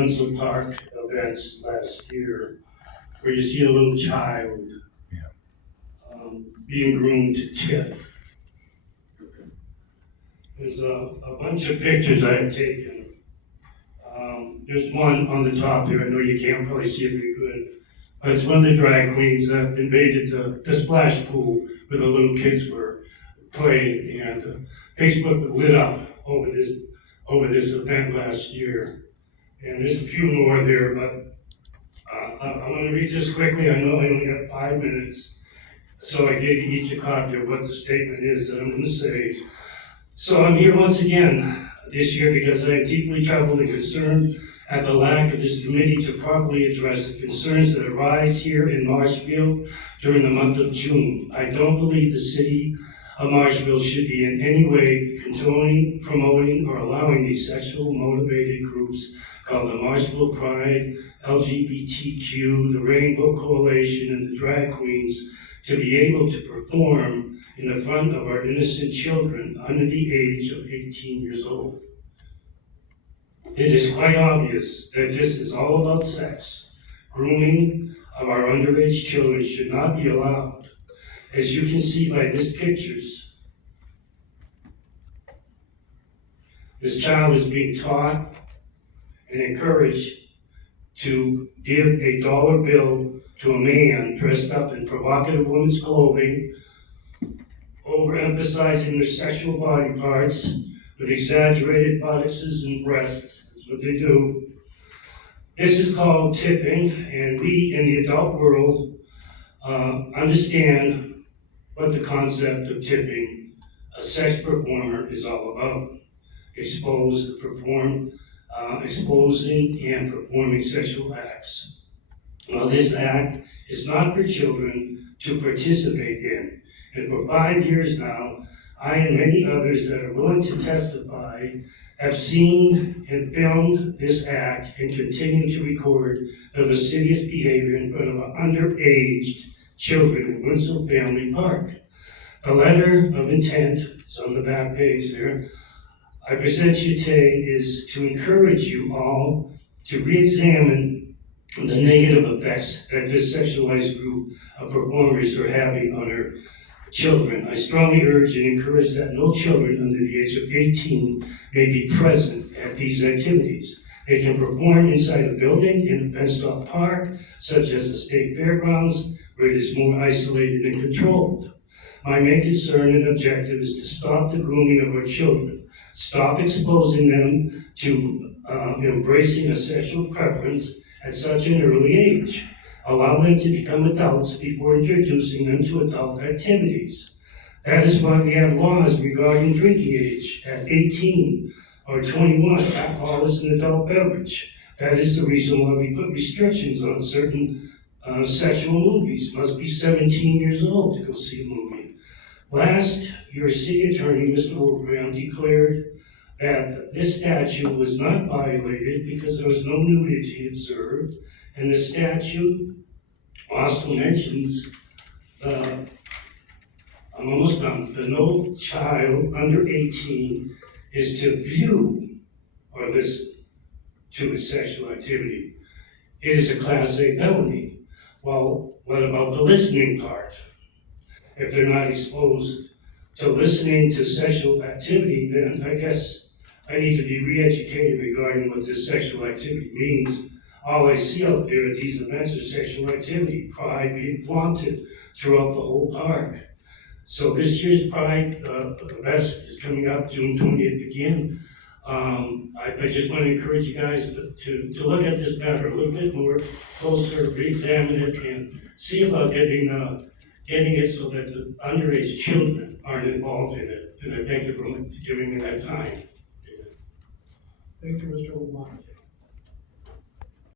Wenzel Park events last year, where you see a little child being groomed to tip. There's a bunch of pictures I have taken. There's one on the top there. I know you can't probably see it very good, but it's one of the drag queens that invaded the splash pool where the little kids were playing, and Facebook lit up over this event last year. And there's a few more there, but I want to read this quickly. I know I only got 5 minutes, so I gave you each a copy of what the statement is that I'm going to say. So I'm here once again this year because I am deeply troubled and concerned at the lack of this committee to properly address the concerns that arise here in Marshfield during the month of June. I don't believe the city of Marshfield should be in any way condoning, promoting, or allowing these sexual motivated groups called the Marshfield Pride, LGBTQ, the Rainbow Coalition, and the drag queens to be able to perform in the front of our innocent children under the age of 18 years old. It is quite obvious that this is all about sex. Grooming of our underage children should not be allowed. As you can see by these pictures, this child is being taught and encouraged to give a dollar bill to a man dressed up in provocative women's clothing, overemphasizing their sexual body parts with exaggerated buttocks and breasts. That's what they do. This is called tipping, and we in the adult world understand what the concept of tipping a sex performer is all about. Exposing and performing sexual acts. Well, this act is not for children to participate in. And for 5 years now, I and many others that are willing to testify have seen and filmed this act and continue to record the lascivious behavior in front of underage children in Wenzel Family Park. The letter of intent, it's on the back page there, I present to you today is to encourage you all to re-examine the negative effects that this sexualized group of performers are having on our children. I strongly urge and encourage that no children under the age of 18 may be present at these activities. They can perform inside a building in a fenced-off park, such as the state fairgrounds, where it is more isolated and controlled. My main concern and objective is to stop the grooming of our children. Stop exposing them to embracing a sexual preference at such an early age. Allow them to become adults before introducing them to adult activities. That is why we have laws regarding drinking age at 18 or 21. Alcohol is an adult beverage. That is the reason why we put restrictions on certain sexual movies. Must be 17 years old to go see a movie. Last, your city attorney, Mr. Wolfram, declared that this statute was not violated because there was no nudity observed, and the statute also mentions, I'm almost done, that no child under 18 is to view or listen to a sexual activity. It is a Class A felony. Well, what about the listening part? If they're not exposed to listening to sexual activity, then I guess I need to be re-educated regarding what this sexual activity means. All I see out there at these events is sexual activity, pride being flaunted throughout the whole park. So this year's Pride Fest is coming up June 20th again. I just want to encourage you guys to look at this matter a little bit more closer, re-examine it, and see about getting it so that the underage children aren't involved in it. And I thank you for giving me that time. Thank you, Mr. Wolfram.